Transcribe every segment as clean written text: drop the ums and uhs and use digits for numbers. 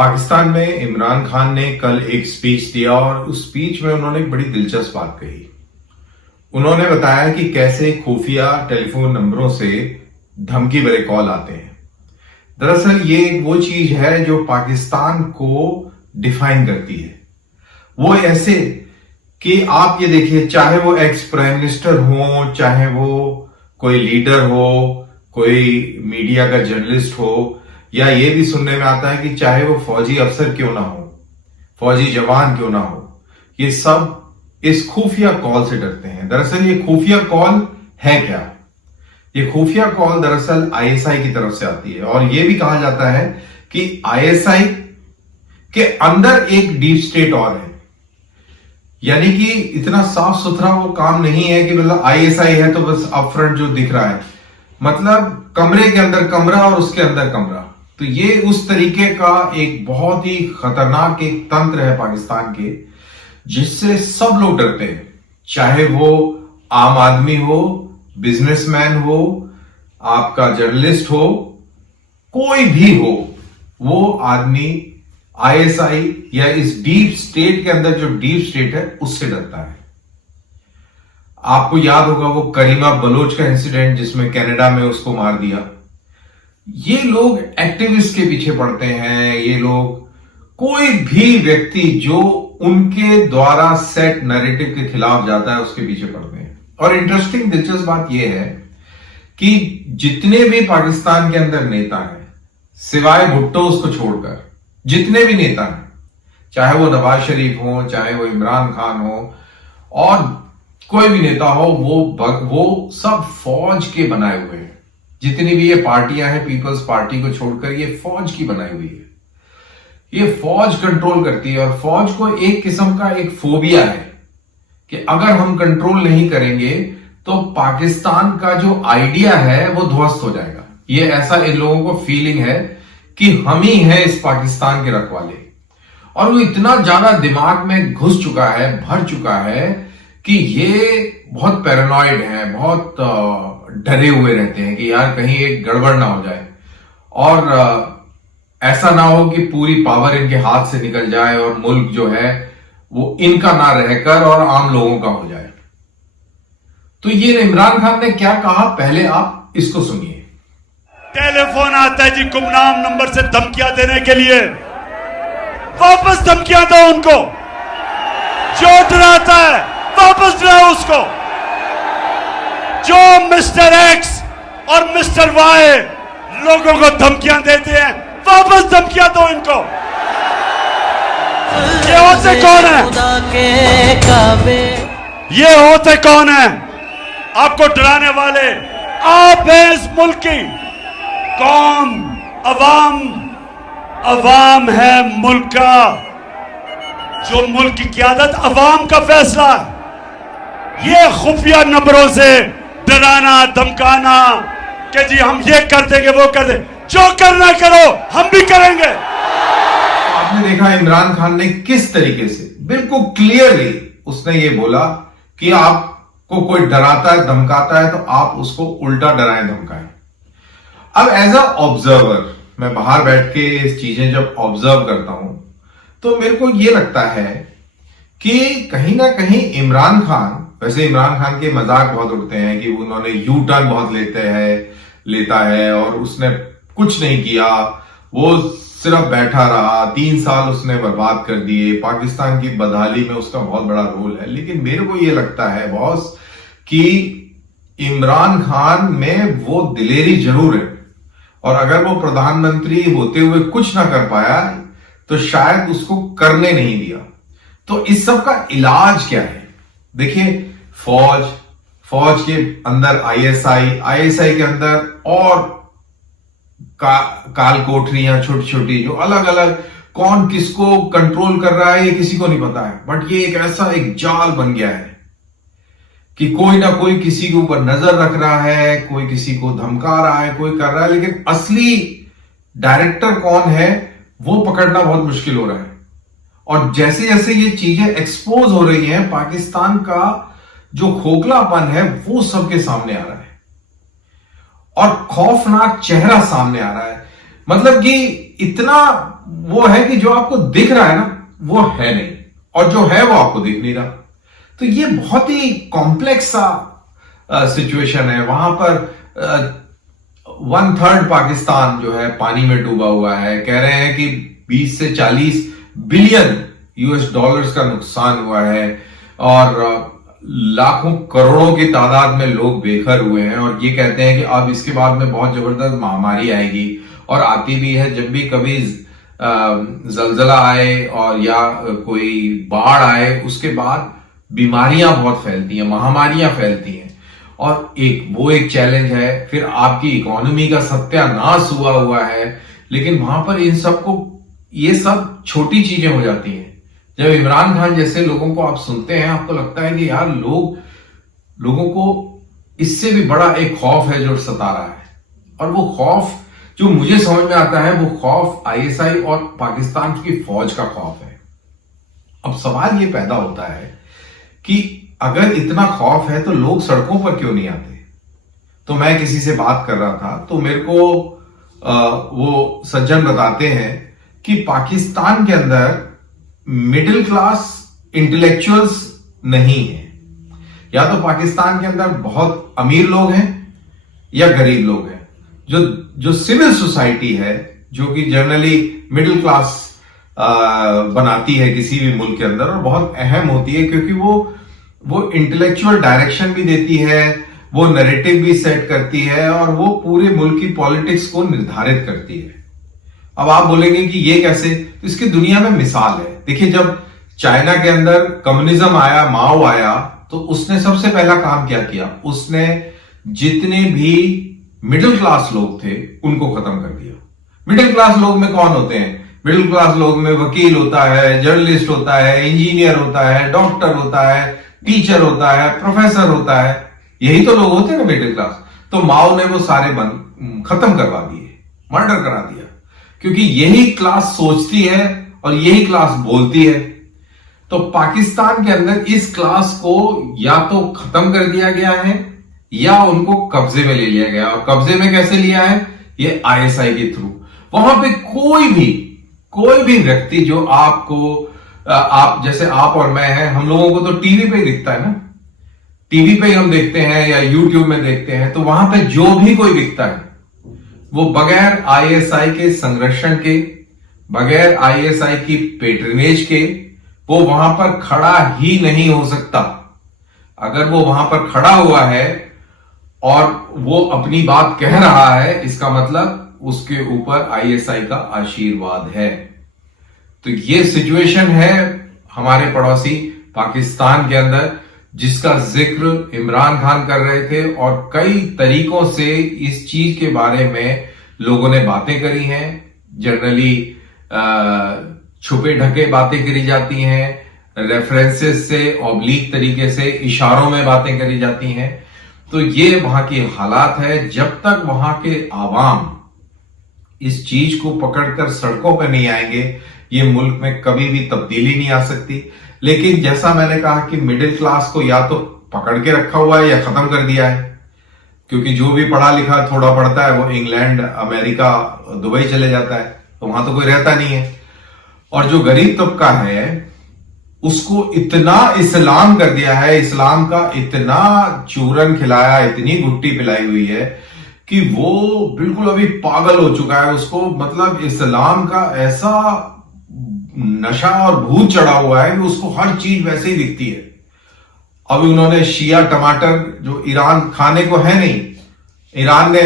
पाकिस्तान में इमरान खान ने कल एक स्पीच दिया और उस स्पीच में उन्होंने एक बड़ी दिलचस्प बात कही। उन्होंने बताया कि कैसे खुफिया टेलीफोन नंबरों से धमकी भरे कॉल आते हैं। दरअसल ये वो चीज है जो पाकिस्तान को डिफाइन करती है। वो ऐसे कि आप ये देखिए, चाहे वो एक्स प्राइम मिनिस्टर हो, चाहे वो कोई लीडर हो, कोई मीडिया का जर्नलिस्ट हो, या ये भी सुनने में आता है कि चाहे वो फौजी अफसर क्यों ना हो, फौजी जवान क्यों ना हो, ये सब इस खुफिया कॉल से डरते हैं। दरअसल ये खुफिया कॉल है क्या? ये खुफिया कॉल दरअसल आईएसआई की तरफ से आती है और ये भी कहा जाता है कि आईएसआई के अंदर एक डीप स्टेट और है। यानी कि इतना साफ सुथरा वो काम नहीं है कि मतलब आईएसआई है तो बस अपफ्रंट जो दिख रहा है, मतलब कमरे के अंदर कमरा और उसके अंदर कमरा। तो ये उस तरीके का एक बहुत ही खतरनाक एक तंत्र है पाकिस्तान के, जिससे सब लोग डरते हैं। चाहे वो आम आदमी हो, बिजनेसमैन हो, आपका जर्नलिस्ट हो, कोई भी हो, वो आदमी आईएसआई या इस डीप स्टेट के अंदर जो डीप स्टेट है उससे डरता है। आपको याद होगा वो करीमा बलोच का इंसिडेंट जिसमें कनाडा में उसको मार दिया। ये लोग एक्टिविस्ट के पीछे पड़ते हैं। ये लोग कोई भी व्यक्ति जो उनके द्वारा सेट नैरेटिव के खिलाफ जाता है उसके पीछे पड़ते हैं। और इंटरेस्टिंग दिलचस्प बात यह है कि जितने भी पाकिस्तान के अंदर नेता हैं, सिवाय भुट्टो उसको छोड़कर, जितने भी नेता हैं, चाहे वो नवाज शरीफ हो, चाहे वो इमरान खान हो, और कोई भी नेता हो, वो सब फौज के बनाए हुए हैं। जितनी भी ये पार्टियां हैं, पीपल्स पार्टी को छोड़कर, ये फौज की बनाई हुई है। ये फौज कंट्रोल करती है और फौज को एक किस्म का एक फोबिया है कि अगर हम कंट्रोल नहीं करेंगे तो पाकिस्तान का जो आइडिया है वो ध्वस्त हो जाएगा। ये ऐसा इन लोगों को फीलिंग है कि हम ही हैं इस पाकिस्तान के रखवाले। और वो इतना ज्यादा दिमाग में घुस चुका है, भर चुका है कि ये बहुत पैरानॉइड हैं, बहुत डरे हुए रहते हैं कि यार कहीं एक गड़बड़ ना हो जाए और ऐसा ना हो कि पूरी पावर इनके हाथ से निकल जाए और मुल्क जो है वो इनका ना रहकर और आम लोगों का हो जाए। तो ये इमरान खान ने क्या कहा, पहले आप इसको सुनिए। टेलीफोन आता है जी गुमनाम नंबर से धमकियां देने के लिए, वापस धमकियां दो उनको। जो डराता है वापस डराओ उसको। जो मिस्टर एक्स और मिस्टर वाई लोगों को धमकियां देते हैं, वापस धमकियां दो इनको। ये होते कौन है? ये होते कौन है आपको डराने वाले? आप हैं इस मुल्क की कौम, अवाम। अवाम है मुल्क का, जो मुल्क की क़यादत अवाम का फैसला है। ये खुफिया नंबरों से डराना, धमकाना कि जी हम ये कर देंगे, वो कर देंगे, जो करना करो, हम भी करेंगे। आपने देखा इमरान खान ने किस तरीके से बिल्कुल क्लियरली उसने ये बोला कि आपको कोई डराता है, धमकाता है तो आप उसको उल्टा डराएं, धमकाएं। अब एज अ ऑब्जर्वर, मैं बाहर बैठ के इस चीजें जब ऑब्जर्व करता हूं तो मेरे को ये लगता है कि कहीं ना कहीं इमरान खान, वैसे इमरान खान के मजाक बहुत उड़ते हैं कि उन्होंने यू टर्न बहुत लेता है और उसने कुछ नहीं किया, वो सिर्फ बैठा रहा, 3 साल उसने बर्बाद कर दिए, पाकिस्तान की बदहाली में उसका बहुत बड़ा रोल है। लेकिन मेरे को ये लगता है बॉस कि इमरान खान में वो दिलेरी जरूर है और अगर वो प्रधानमंत्री होते हुए कुछ ना कर पाया तो शायद उसको करने नहीं दिया। तो इस सब का इलाज क्या है? देखिए, फौज के अंदर आईएसआई के अंदर और काल कोठरियां छोटी छोटी, जो अलग अलग, कौन किसको कंट्रोल कर रहा है ये किसी को नहीं पता है। बट ये एक ऐसा एक जाल बन गया है कि कोई ना कोई किसी के ऊपर नजर रख रहा है, कोई किसी को धमका रहा है, कोई कर रहा है, लेकिन असली डायरेक्टर कौन है वो पकड़ना बहुत मुश्किल हो रहा है। और जैसे जैसे ये चीजें एक्सपोज हो रही हैं, पाकिस्तान का जो खोखलापन है वो सबके सामने आ रहा है और खौफनाक चेहरा सामने आ रहा है। मतलब कि इतना वो है कि जो आपको दिख रहा है ना वो है नहीं, और जो है वो आपको दिख नहीं रहा। तो ये बहुत ही कॉम्प्लेक्स सा सिचुएशन है। वहां पर 1/3 पाकिस्तान जो है पानी में डूबा हुआ है। कह रहे हैं कि 20 से 40 बिलियन यूएस डॉलर्स का नुकसान हुआ है, और लाखों करोड़ों की तादाद में लोग बेघर हुए हैं। और ये कहते हैं कि अब इसके बाद में बहुत जबरदस्त महामारी आएगी, और आती भी है। जब भी कभी जलजला आए और या कोई बाढ़ आए, उसके बाद बीमारियां बहुत फैलती हैं, महामारियां फैलती हैं, और एक चैलेंज है। फिर आपकी इकोनॉमी का सत्यानाश हुआ है। लेकिन वहां पर इन सबको, ये सब छोटी चीजें हो जाती हैं। जब इमरान खान जैसे लोगों को आप सुनते हैं, आपको लगता है कि यार लोगों को इससे भी बड़ा एक खौफ है जो सता रहा है। और वो खौफ जो मुझे समझ में आता है, वो खौफ आईएसआई और पाकिस्तान की फौज का खौफ है। अब सवाल ये पैदा होता है कि अगर इतना खौफ है तो लोग सड़कों पर क्यों नहीं आते। तो मैं किसी से बात कर रहा था, तो मेरे को वो सज्जन बताते हैं कि पाकिस्तान के अंदर मिडिल क्लास इंटेलेक्चुअल्स नहीं है। या तो पाकिस्तान के अंदर बहुत अमीर लोग हैं या गरीब लोग हैं। जो सिविल सोसाइटी है, जो कि जनरली मिडिल क्लास बनाती है किसी भी मुल्क के अंदर, और बहुत अहम होती है, क्योंकि वो इंटेलेक्चुअल डायरेक्शन भी देती है, वो नैरेटिव भी सेट करती है, और वो पूरे मुल्क की पॉलिटिक्स को निर्धारित करती है। अब आप बोलेंगे कि ये कैसे, तो इसकी दुनिया में मिसाल है। देखिए, जब चाइना के अंदर कम्युनिज्म आया, माओ आया, तो उसने सबसे पहला काम क्या किया, उसने जितने भी मिडिल क्लास लोग थे उनको खत्म कर दिया। मिडिल क्लास लोग में कौन होते हैं? मिडिल क्लास लोग में वकील होता है, जर्नलिस्ट होता है, इंजीनियर होता है, डॉक्टर होता है, टीचर होता है, प्रोफेसर होता है। यही तो लोग होते हैं ना मिडिल क्लास। तो माओ ने वो सारे खत्म करवा दिए, मर्डर करा दिया, क्योंकि यही क्लास सोचती है और यही क्लास बोलती है। तो पाकिस्तान के अंदर इस क्लास को या तो खत्म कर दिया गया है या उनको कब्जे में ले लिया गया। और कब्जे में कैसे लिया है? ये आईएसआई के थ्रू। वहां पे कोई भी व्यक्ति जो आप जैसे आप और मैं हैं, हम लोगों को तो टीवी पे ही दिखता है ना, टीवी पे ही हम देखते हैं या यूट्यूब में देखते हैं। तो वहां पे जो भी कोई दिखता है वो बगैर आईएसआई के संरक्षण के, बगैर आईएसआई की पेट्रनेज के, वो वहां पर खड़ा ही नहीं हो सकता। अगर वो वहां पर खड़ा हुआ है और वो अपनी बात कह रहा है, इसका मतलब उसके ऊपर आईएसआई का आशीर्वाद है। तो ये सिचुएशन है हमारे पड़ोसी पाकिस्तान के अंदर, जिसका जिक्र इमरान खान कर रहे थे, और कई तरीकों से इस चीज के बारे में लोगों ने बातें करी हैं। जनरली छुपे ढके बातें करी जाती हैं, रेफरेंसेस से, ऑब्लिक तरीके से, इशारों में बातें करी जाती हैं। तो ये वहां की हालात है। जब तक वहां के आवाम इस चीज को पकड़कर सड़कों पर नहीं आएंगे, ये मुल्क में कभी भी तब्दीली नहीं आ सकती। लेकिन जैसा मैंने कहा कि मिडिल क्लास को या तो पकड़ के रखा हुआ है या खत्म कर दिया है, क्योंकि जो भी पढ़ा लिखा थोड़ा पढ़ता है वो इंग्लैंड, अमेरिका, दुबई चले जाता है, तो वहां तो कोई रहता नहीं है। और जो गरीब तबका है उसको इतना इस्लाम कर दिया है, इस्लाम का इतना चूरन खिलाया, इतनी गुट्टी पिलाई हुई है कि वो बिल्कुल अभी पागल हो चुका है। उसको मतलब इस्लाम का ऐसा नशा और भूत चढ़ा हुआ है कि उसको हर चीज वैसे ही दिखती है। अभी उन्होंने शिया टमाटर, जो ईरान खाने को है नहीं, ईरान ने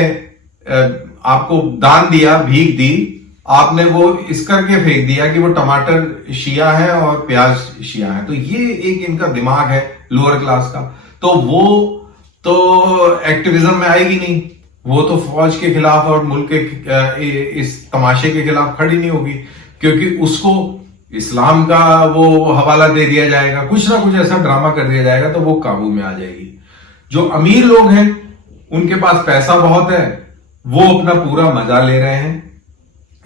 आपको दान दिया, भीख दी, आपने वो इस करके फेंक दिया कि वो टमाटर शिया है और प्याज शिया है। तो ये एक इनका दिमाग है लोअर क्लास का। तो वो तो एक्टिविज्म में आएगी नहीं, वो तो फौज के खिलाफ और मुल्क के इस तमाशे के खिलाफ खड़ी नहीं होगी, क्योंकि उसको इस्लाम का वो हवाला दे दिया जाएगा, कुछ ना कुछ ऐसा ड्रामा कर दिया जाएगा, तो वो काबू में आ जाएगी। जो अमीर लोग हैं उनके पास पैसा बहुत है, वो अपना पूरा मजा ले रहे हैं।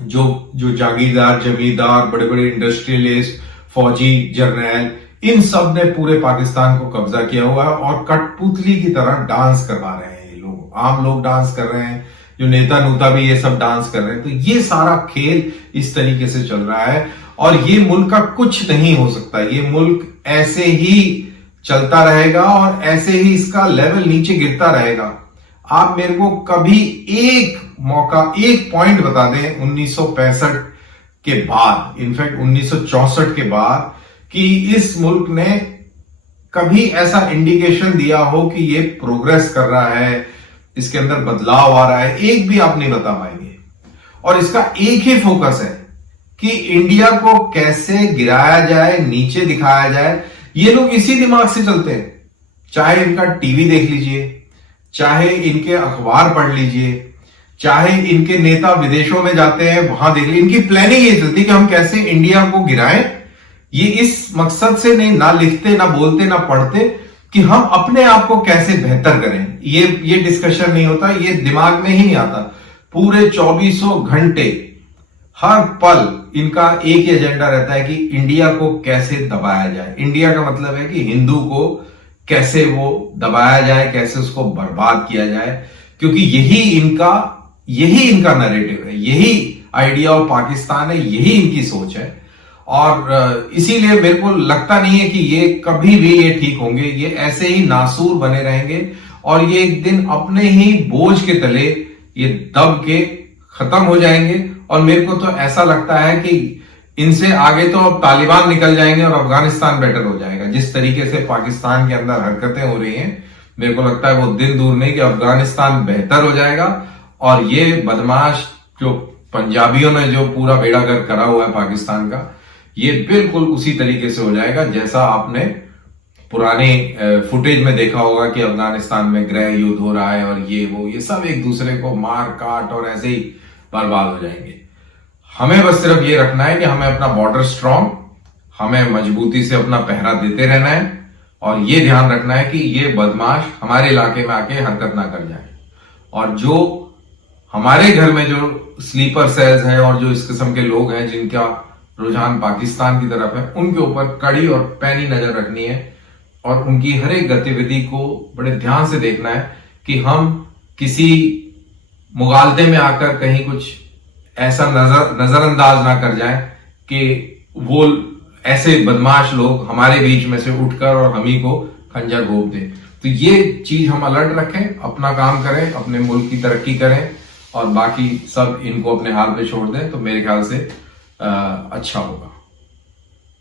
जो जागीरदार, जमींदार, बड़े बड़े इंडस्ट्रियलिस्ट, फौजी, जर्नैल, इन सब ने पूरे पाकिस्तान को कब्जा किया हुआ है और कठपुतली की तरह डांस करवा रहे हैं। ये लोग, आम लोग डांस कर रहे हैं, जो नेता नूता भी ये सब डांस कर रहे हैं। तो ये सारा खेल इस तरीके से चल रहा है और ये मुल्क का कुछ नहीं हो सकता। ये मुल्क ऐसे ही चलता रहेगा और ऐसे ही इसका लेवल नीचे गिरता रहेगा। आप मेरे को कभी एक मौका, एक पॉइंट बता दें 1965 के बाद, इनफैक्ट 1964 के बाद, कि इस मुल्क ने कभी ऐसा इंडिकेशन दिया हो कि ये प्रोग्रेस कर रहा है, इसके अंदर बदलाव आ रहा है। एक भी आप नहीं बता पाएंगे। और इसका एक ही फोकस है कि इंडिया को कैसे गिराया जाए, नीचे दिखाया जाए। ये लोग इसी दिमाग से चलते हैं। चाहे इनका टीवी देख लीजिए, चाहे इनके अखबार पढ़ लीजिए, चाहे इनके नेता विदेशों में जाते हैं वहां देख लीजिए, इनकी प्लानिंग ये चलती है कि हम कैसे इंडिया को गिराएं। ये इस मकसद से नहीं, ना लिखते, ना बोलते, ना पढ़ते, कि हम अपने आप को कैसे बेहतर करें। ये डिस्कशन नहीं होता, ये दिमाग में ही नहीं आता। पूरे 24 घंटे हर पल इनका एक ही एजेंडा रहता है कि इंडिया को कैसे दबाया जाए। इंडिया का मतलब है कि हिंदू को कैसे वो दबाया जाए, कैसे उसको बर्बाद किया जाए, क्योंकि यही इनका नैरेटिव है, यही आइडिया ऑफ पाकिस्तान है, यही इनकी सोच है। और इसीलिए मेरे को लगता नहीं है कि ये कभी भी ये ठीक होंगे। ये ऐसे ही नासूर बने रहेंगे और ये एक दिन अपने ही बोझ के तले ये दब के खत्म हो जाएंगे। और मेरे को तो ऐसा लगता है कि इनसे आगे तो अब तालिबान निकल जाएंगे और अफगानिस्तान बेटर हो जाएगा। जिस तरीके से पाकिस्तान के अंदर हरकतें हो रही हैं, मेरे को लगता है वो दिन दूर नहीं कि अफगानिस्तान बेहतर हो जाएगा। और ये बदमाश जो पंजाबियों ने जो पूरा बेड़ागर्क करा हुआ है पाकिस्तान का, ये बिल्कुल उसी तरीके से हो जाएगा जैसा आपने पुराने फुटेज में देखा होगा कि अफगानिस्तान में गृह युद्ध हो रहा है और ये सब एक दूसरे को मार काट और ऐसे ही बर्बाद हो जाएंगे। हमें बस सिर्फ ये रखना है कि हमें अपना बॉर्डर स्ट्रांग, हमें मजबूती से अपना पहरा देते रहना है और ये ध्यान रखना है कि ये बदमाश हमारे इलाके में आके हरकत ना कर जाए। और जो हमारे घर में जो स्लीपर सेल्स हैं और जो इस किस्म के लोग हैं जिनका रुझान पाकिस्तान की तरफ है, उनके ऊपर कड़ी और पैनी नजर रखनी है और उनकी हर एक गतिविधि को बड़े ध्यान से देखना है कि हम किसी मुगालते में आकर कहीं कुछ ऐसा नजरअंदाज ना कर जाए कि वो ऐसे बदमाश लोग हमारे बीच में से उठकर और हम ही को खंजर घोंप दें। तो ये चीज हम अलर्ट रखें, अपना काम करें, अपने मुल्क की तरक्की करें और बाकी सब इनको अपने हाल पे छोड़ दें, तो मेरे ख्याल से अच्छा होगा।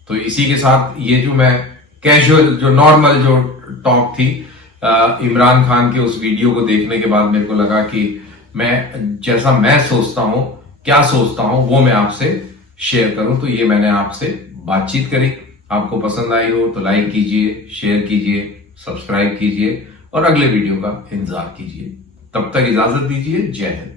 तो इसी के साथ ये जो मैं कैजुअल, जो नॉर्मल जो टॉक थी, इमरान खान के उस वीडियो को देखने के बाद मेरे को लगा कि मैं जैसा मैं सोचता हूं, क्या सोचता हूं, वो मैं आपसे शेयर करूं। तो ये मैंने आपसे बातचीत करी। आपको पसंद आई हो तो लाइक कीजिए, शेयर कीजिए, सब्सक्राइब कीजिए और अगले वीडियो का इंतजार कीजिए। तब तक इजाजत दीजिए। जय हिंद।